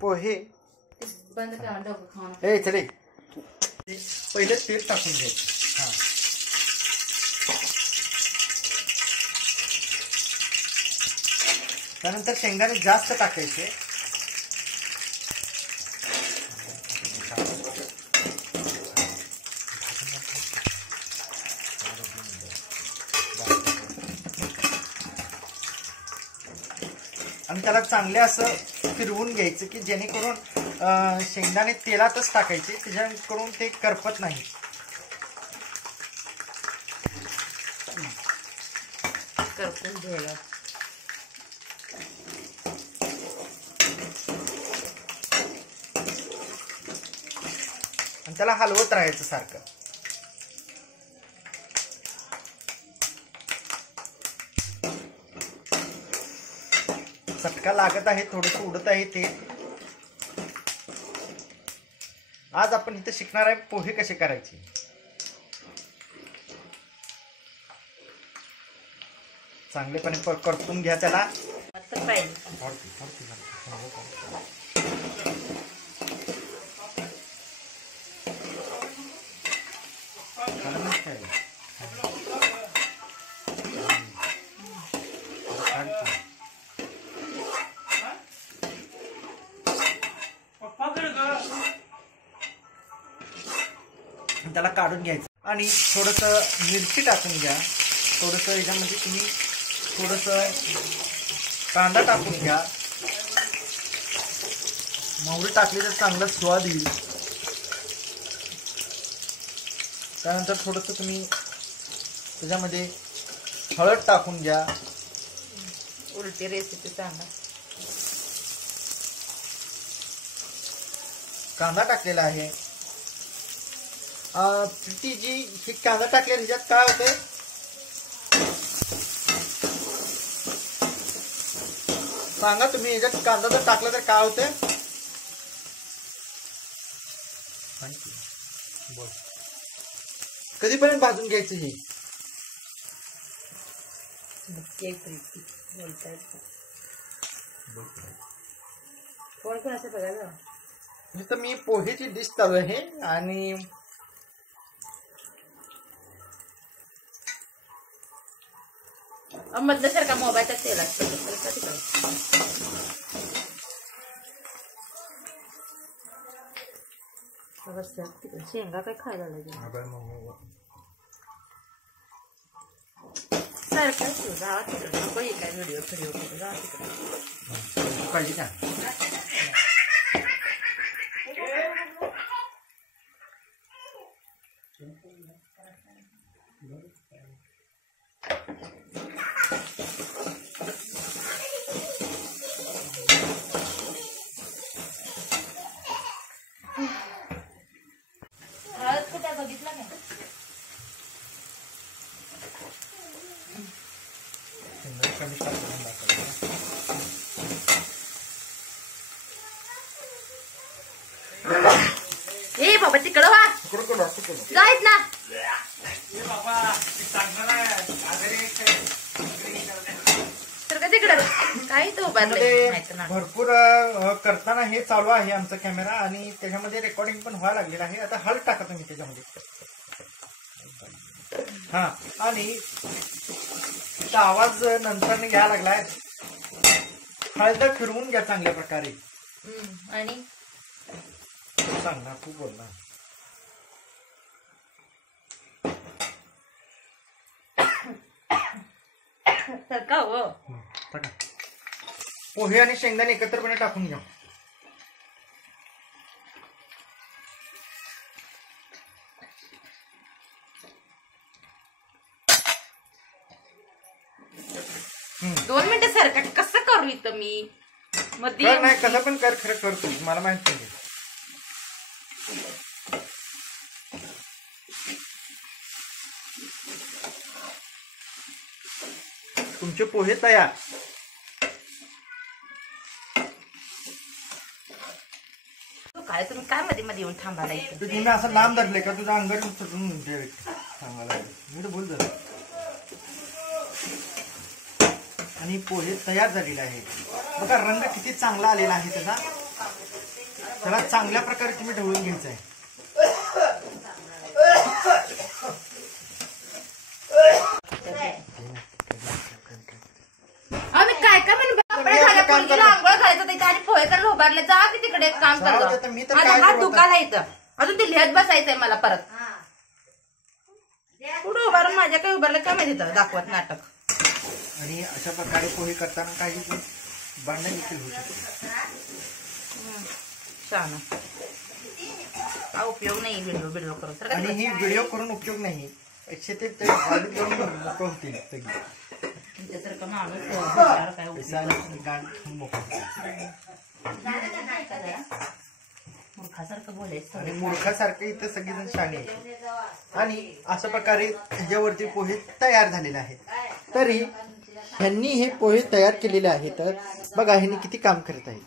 पोहे बंद करा डोकं खाऊन. ए चले पहिले तेल टाकून घ्यायचं. हा त्यानंतर शेंगदाणे जास्त टाकायचे. आणि त्याला चांगले असं फिरवून घ्यायचं की जेणेकरून शेंगदाणे तेलातच टाकायचे त्याच्याकरून ते करपत नाही. करपून घ्यायला आणि त्याला हलवत राहायचं सारखं. चटका लागत आहे, थोडस उडत आहे ते. आज आपण इथे शिकणार आहे पोहे कसे करायचे. चांगलेपणे परतून घ्या त्याला. त्याला काढून घ्यायचं आणि थोडस मिरची टाकून घ्या. थोडस याच्यामध्ये तुम्ही थोडस कांदा टाकून घ्या. मोहरी टाकली तर चांगला स्वाद येईल. त्यानंतर थोडस तुम्ही त्याच्यामध्ये हळद टाकून घ्या. उलटी रेसिपी सांगा. कांदा टाकलेला आहे. प्रीती जी ही कांदा टाकलेला ह्याच्यात काय होतंय सांगा तुम्ही. याच्यात कांदा जर टाकला तर काय होतंय कधीपर्यंत भाजून घ्यायचं हे. कोण कोण असं बघायला. तर मी पोहेची डिश चालू आहे आणि मधल्यासारखा मोबाईलचा तेल असतो. शेंगा काय खायला लागेल सारखं गावात नको काय व्हिडिओ पाहिजे का. बघितलं का. ए बाबा तिकडं वा जायत ना. भरपूर करताना हे चालू आहे आमचा कॅमेरा आणि त्याच्यामध्ये रेकॉर्डिंग पण व्हायला लागलेला आहे. आता हळद टाका तुम्ही त्याच्यामध्ये. हा आणि आवाज नंतर घ्यायला लागलाय. हळद फिरवून घ्या चांगल्या प्रकारे. आणि सांग ना तू बोल ना. पोहे आणि शेंगदाणे एकत्रपणे टाकून घ्या. दोन मिनिटं सारखं कसं करू इथं मी मध्ये नाही कसं पण कर. खरं करतो मला माहित नाही. तुमचे पोहे तयार. काय तुम्ही काय मध्ये मध्ये येऊन थांबायला इथं. तुम्ही असं लांब धरले का तुझ्या अंगावर चढून सांगायला मी तर बोल झालं. आणि पोहे तयार झालेले आहेत. बघा रंग किती चांगला आलेला आहे त्याचा. त्याला चांगल्या प्रकारे तुम्ही ढवळून घ्यायचं आहे. आम्ही काय काय म्हणून कपडे घाला, पोरगीला आंघोळ घालायचं तिथे आणि पोहे तर उभारले. जा की तिकडे एक काम जाऊ दे कर. तर मी तर माझा काय हात करू दुखायला इथं. अजून ते लिहत बसायचंय मला परत. कुठं उभारून माझ्या काही उभारलं काय माहिती दाखवत नाटक. आणि अशा प्रकारे पोहे करताना काही भांडण देखील होऊ शकते. छान. हा उपयोग नाही व्हिडिओ करून तर. आणि ही व्हिडिओ करून उपयोग नाही. 100 ते गाडीत जाऊन मोकळं होतील सगळी. तुमच्यासारखं माणूस विचार काय उपयोग. गाडी घेऊन मोकळं होतील. मूर्खासारखं बोलायचं. आणि मूर्खासारखं इथं सगळेजण शाणे आहेत. आणि अशा प्रकारे ह्याच्यावरती पोहे तयार झालेले आहेत. तरी ह्यांनी हे पोहे तयार केलेले आहेत. बघा ह्यांनी किती काम करत आहेत.